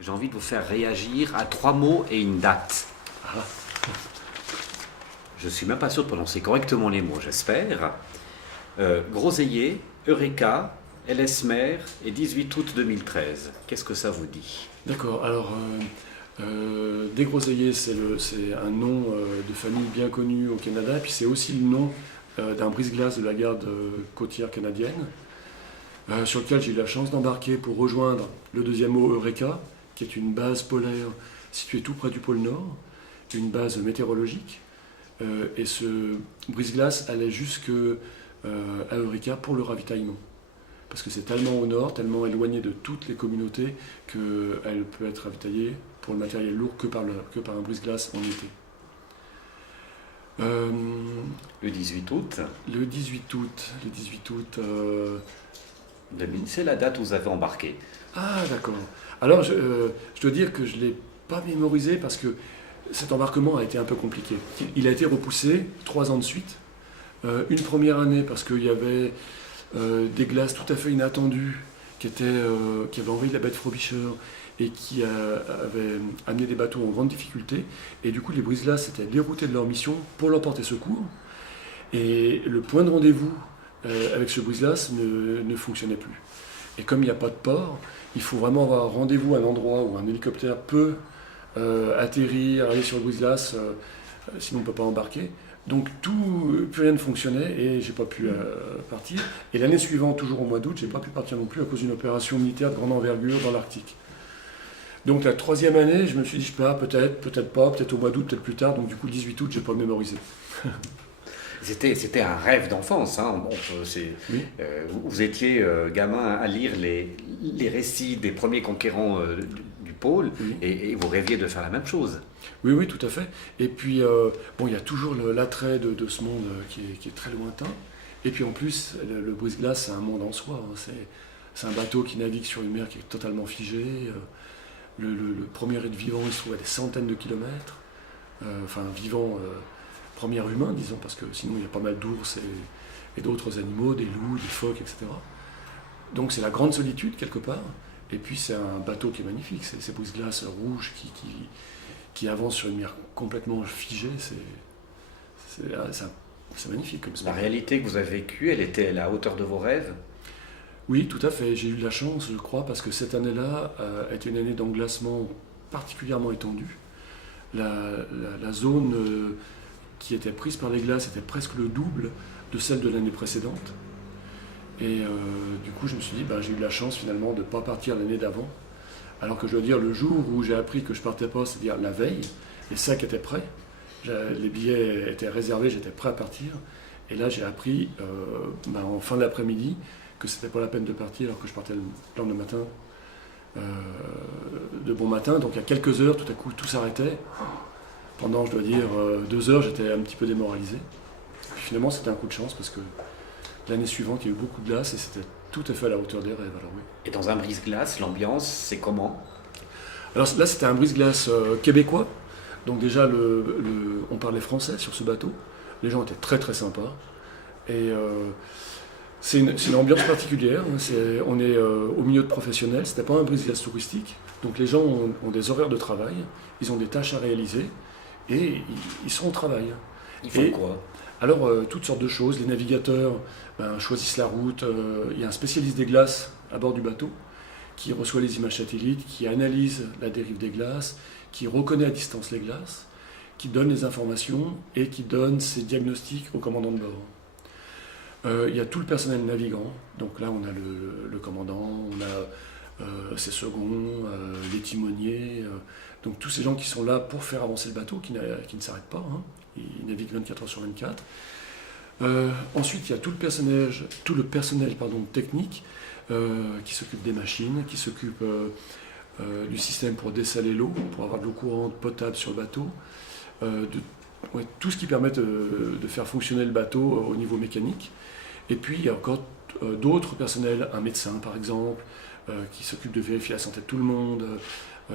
J'ai envie de vous faire réagir à 3 mots et une date. Je suis même pas sûr de prononcer correctement les mots, j'espère. Groseilliers, Eureka, Ellesmer et 18 août 2013. Qu'est-ce que ça vous dit? D'accord, alors Desgroseilliers, c'est un nom de famille bien connu au Canada, et puis c'est aussi le nom d'un brise-glace de la garde côtière canadienne, sur lequel j'ai eu la chance d'embarquer pour rejoindre le deuxième mot Eureka, qui est une base polaire située tout près du pôle Nord, une base météorologique. Et ce brise-glace allait jusqu'à Eureka pour le ravitaillement. Parce que c'est tellement au nord, tellement éloigné de toutes les communautés qu'elle peut être ravitaillée pour le matériel lourd que par un brise-glace en été. Le 18 août Le 18 août... c'est la date où vous avez embarqué. Ah d'accord. Alors je dois dire que je ne l'ai pas mémorisé parce que cet embarquement a été un peu compliqué. Il a été repoussé 3 ans de suite. Une première année parce qu'il y avait des glaces tout à fait inattendues qui avaient envahi la baie de Frobisher et qui avaient amené des bateaux en grande difficulté. Et du coup, les brise-glaces étaient déroutés de leur mission pour leur porter secours. Et le point de rendez-vous avec ce brise-glace ne fonctionnait plus. Et comme il n'y a pas de port, il faut vraiment avoir rendez-vous à un endroit où un hélicoptère peut atterrir, aller sur le brise-glace, sinon on ne peut pas embarquer. Donc plus rien ne fonctionnait et j'ai pas pu partir. Et l'année suivante, toujours au mois d'août, j'ai pas pu partir non plus à cause d'une opération militaire de grande envergure dans l'Arctique. Donc la 3e année, je me suis dit, je pars peut-être, peut-être pas, peut-être au mois d'août, peut-être plus tard. Donc du coup, le 18 août, j'ai pas mémorisé. C'était un rêve d'enfance. Hein. Oui. Vous étiez gamin à lire les récits des premiers conquérants du pôle, Oui. et vous rêviez de faire la même chose. Oui, oui, tout à fait. Et puis, il y a toujours l'attrait de ce monde qui est très lointain. Et puis en plus, le brise-glace, c'est un monde en soi. Hein. C'est un bateau qui navigue sur une mer qui est totalement figée. Le premier être vivant, il se trouve à des centaines de kilomètres. Vivant, premier humain, disons, parce que sinon il y a pas mal d'ours et d'autres animaux, des loups, des phoques, etc. Donc c'est la grande solitude, quelque part. Et puis c'est un bateau qui est magnifique. C'est ces brise-glaces rouges qui avance sur une mer complètement figée, c'est magnifique comme ça. La réalité que vous avez vécue, elle était à la hauteur de vos rêves? Oui, tout à fait. J'ai eu de la chance, je crois, parce que cette année-là a été une année d'englacement particulièrement étendue. La zone qui était prise par les glaces était presque le double de celle de l'année précédente. Et du coup, je me suis dit, j'ai eu de la chance finalement de ne pas partir l'année d'avant. Alors que je dois dire, le jour où j'ai appris que je partais pas, c'est-à-dire la veille, les sacs étaient prêts, les billets étaient réservés, j'étais prêt à partir. Et là, j'ai appris en fin d'après-midi que c'était pas la peine de partir alors que je partais le lendemain matin, de bon matin. Donc à quelques heures, tout à coup, tout s'arrêtait. Pendant, je dois dire, 2 heures, j'étais un petit peu démoralisé. Et puis finalement, c'était un coup de chance parce que l'année suivante, il y a eu beaucoup de glace et c'était tout à fait à la hauteur des rêves. Alors, oui. Et dans un brise-glace, l'ambiance, c'est comment? Alors là, c'était un brise-glace québécois. Donc déjà, on parlait français sur ce bateau. Les gens étaient très très sympas. Et c'est une ambiance particulière. On est au milieu de professionnels. C'était pas un brise-glace touristique. Donc les gens ont des horaires de travail. Ils ont des tâches à réaliser. Et ils sont au travail. Ils font quoi? Alors, toutes sortes de choses. Les navigateurs choisissent la route. Il y a un spécialiste des glaces à bord du bateau qui reçoit les images satellites, qui analyse la dérive des glaces, qui reconnaît à distance les glaces, qui donne les informations et qui donne ses diagnostics au commandant de bord. Il y a tout le personnel navigant. Donc là, on a le commandant, on a ses seconds, les timoniers. Donc tous ces gens qui sont là pour faire avancer le bateau, qui ne s'arrêtent pas. Hein. Ils naviguent 24 heures sur 24. Ensuite, il y a tout le personnel technique qui s'occupe des machines, qui s'occupe du système pour dessaler l'eau, pour avoir de l'eau courante potable sur le bateau, de Ouais, tout ce qui permet de faire fonctionner le bateau au niveau mécanique. Et puis il y a encore d'autres personnels, un médecin par exemple, qui s'occupe de vérifier la santé de tout le monde,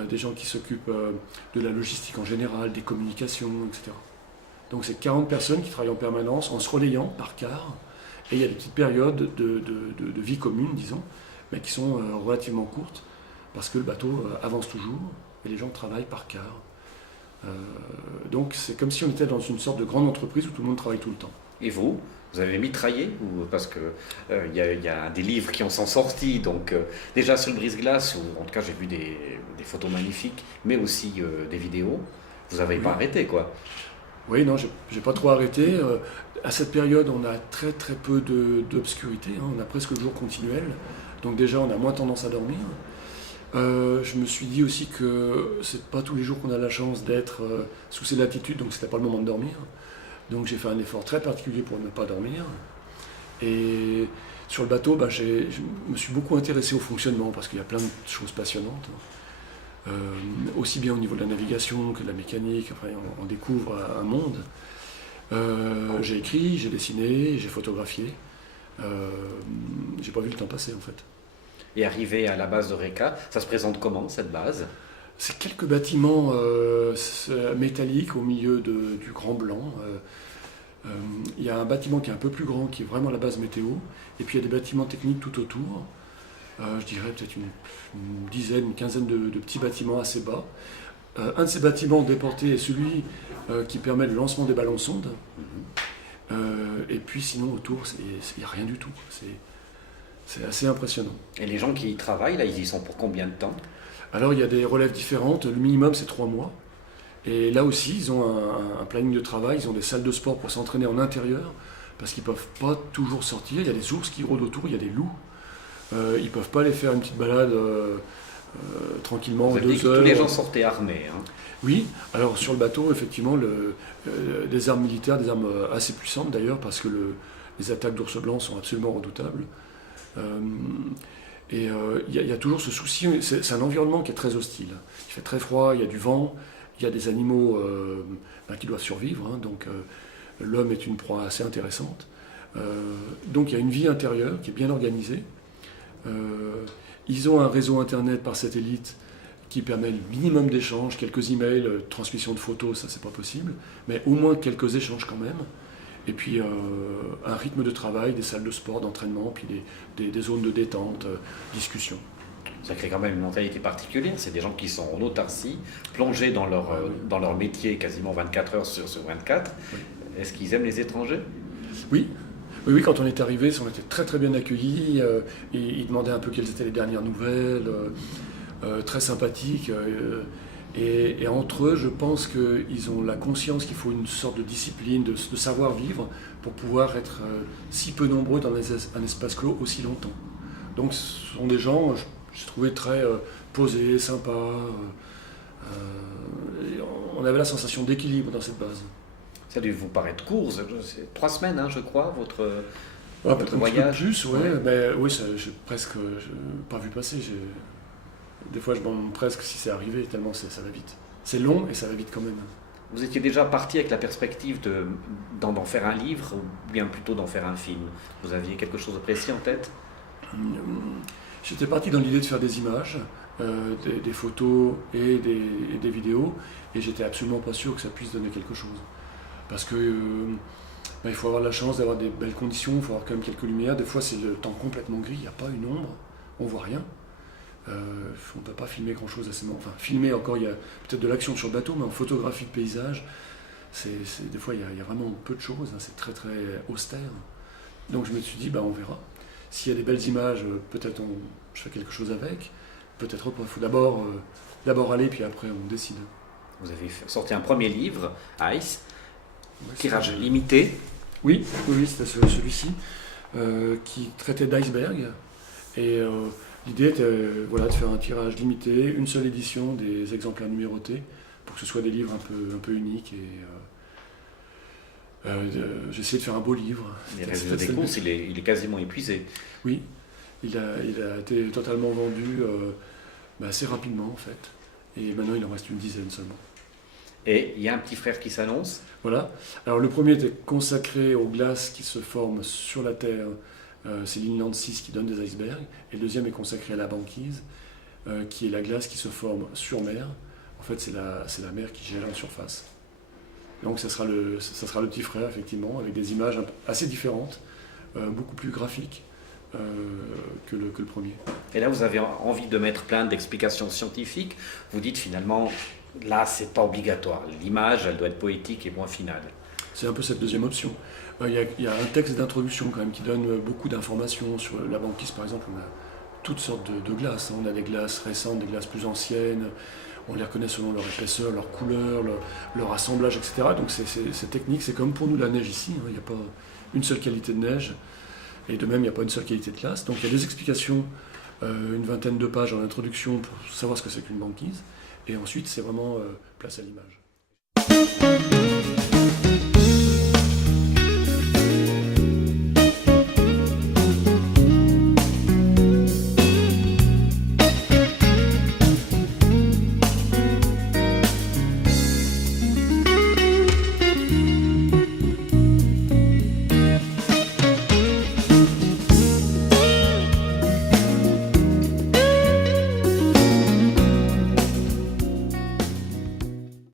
des gens qui s'occupent de la logistique en général, des communications, etc. Donc c'est 40 personnes qui travaillent en permanence en se relayant par quart. Et il y a des petites périodes de vie commune, disons, mais qui sont relativement courtes, parce que le bateau avance toujours et les gens travaillent par quart. Donc c'est comme si on était dans une sorte de grande entreprise où tout le monde travaille tout le temps. Et vous avez mitraillé ou parce que y a des livres qui en sont sortis, donc déjà sur le brise-glace, ou en tout cas j'ai vu des photos magnifiques, mais aussi des vidéos. Vous n'avez pas arrêté, quoi. Oui, non, j'ai pas trop arrêté. À cette période, on a très très peu d'obscurité, hein. On a presque le jour continuel, donc déjà on a moins tendance à dormir. Je me suis dit aussi que c'est pas tous les jours qu'on a la chance d'être sous ces latitudes, donc c'était pas le moment de dormir. Donc j'ai fait un effort très particulier pour ne pas dormir. Et sur le bateau, je me suis beaucoup intéressé au fonctionnement parce qu'il y a plein de choses passionnantes. Aussi bien au niveau de la navigation que de la mécanique, enfin, on découvre un monde. J'ai écrit, j'ai dessiné, j'ai photographié. J'ai pas vu le temps passer en fait. Et arrivé à la base d'Eureka, ça se présente comment cette base? C'est quelques bâtiments métalliques au milieu du Grand Blanc. Il y a un bâtiment qui est un peu plus grand, qui est vraiment la base météo. Et puis il y a des bâtiments techniques tout autour. Je dirais peut-être une dizaine, une quinzaine de petits bâtiments assez bas. Un de ces bâtiments déportés est celui qui permet le lancement des ballons sondes. Et puis sinon autour, il n'y a rien du tout. C'est assez impressionnant. Et les gens qui y travaillent, là, ils y sont pour combien de temps? Alors il y a des relèves différentes. Le minimum c'est 3 mois. Et là aussi, ils ont un planning de travail, ils ont des salles de sport pour s'entraîner en intérieur, parce qu'ils ne peuvent pas toujours sortir. Il y a des ours qui rôdent autour, il y a des loups. Ils ne peuvent pas aller faire une petite balade tranquillement, Vous avez dit que 2 heures. tous les gens sortaient armés, hein. Oui, alors sur le bateau, effectivement, des armes militaires, des armes assez puissantes d'ailleurs, parce que les attaques d'ours blancs sont absolument redoutables. Il y a toujours ce souci, c'est un environnement qui est très hostile. Il fait très froid, il y a du vent, il y a des animaux qui doivent survivre, hein, donc l'homme est une proie assez intéressante. Donc il y a une vie intérieure qui est bien organisée. Ils ont un réseau internet par satellite qui permet le minimum d'échanges, quelques emails, transmission de photos, ça c'est pas possible, mais au moins quelques échanges quand même. Et puis un rythme de travail, des salles de sport, d'entraînement, puis des zones de détente, discussion. Ça crée quand même une mentalité particulière. C'est des gens qui sont en autarcie, plongés dans leur métier quasiment 24 heures sur 24. Oui. Est-ce qu'ils aiment les étrangers? Oui. Oui, quand on est arrivé, on était très très bien accueillis. Ils demandaient un peu quelles étaient les dernières nouvelles, très sympathiques. Et entre eux, je pense qu'ils ont la conscience qu'il faut une sorte de discipline, de savoir vivre pour pouvoir être si peu nombreux dans un espace clos aussi longtemps. Donc ce sont des gens, j'ai trouvé très posés, sympas. On avait la sensation d'équilibre dans cette base. Ça a dû vous paraître court, c'est 3 semaines, hein, je crois, votre voyage. Plus, ouais. Mais oui, j'ai presque pas vu passer. Des fois, je me demande presque si c'est arrivé, tellement ça va vite. C'est long et ça va vite quand même. Vous étiez déjà parti avec la perspective d'en faire un livre, ou bien plutôt d'en faire un film? Vous aviez quelque chose de précis en tête? J'étais parti dans l'idée de faire des images, des photos et des vidéos, et j'étais absolument pas sûr que ça puisse donner quelque chose. Parce que il faut avoir la chance d'avoir des belles conditions, il faut avoir quand même quelques lumières. Des fois, c'est le temps complètement gris, il n'y a pas une ombre, on voit rien. On ne peut pas filmer grand-chose à ces moments. Enfin, filmer encore, il y a peut-être de l'action sur le bateau, mais en photographie de paysage, des fois, il y a vraiment peu de choses, hein, c'est très très austère. Donc je me suis dit, on verra. S'il y a des belles images, peut-être je fais quelque chose avec, peut-être pas. Il faut d'abord aller, puis après on décide. Vous avez sorti un premier livre, Ice, tirage limité. Oui, c'était celui-ci, qui traitait d'iceberg. Et l'idée était de faire un tirage limité, une seule édition, des exemplaires numérotés, pour que ce soit des livres un peu uniques. Et j'ai essayé de faire un beau livre. Les résultats des courses, il est quasiment épuisé. Oui, il a été totalement vendu assez rapidement en fait. Et maintenant il en reste une dizaine seulement. Et il y a un petit frère qui s'annonce. Voilà. Alors le premier était consacré aux glaces qui se forment sur la Terre, c'est l'Inland 6 qui donne des icebergs. Et le deuxième est consacré à la banquise, qui est la glace qui se forme sur mer. En fait, c'est la mer qui gèle en surface. Donc ça sera le petit frère, effectivement, avec des images assez différentes, beaucoup plus graphiques que le premier. Et là, vous avez envie de mettre plein d'explications scientifiques. Vous dites finalement, là, c'est pas obligatoire. L'image, elle doit être poétique et moins finale. C'est un peu cette deuxième option. Il y a un texte d'introduction quand même qui donne beaucoup d'informations sur la banquise. Par exemple, on a toutes sortes de glaces. On a des glaces récentes, des glaces plus anciennes. On les reconnaît selon leur épaisseur, leur couleur, leur assemblage, etc. Donc c'est technique. C'est comme pour nous la neige ici. Il n'y a pas une seule qualité de neige. Et de même, il n'y a pas une seule qualité de glace. Donc il y a des explications, une vingtaine de pages en introduction pour savoir ce que c'est qu'une banquise. Et ensuite, c'est vraiment place à l'image.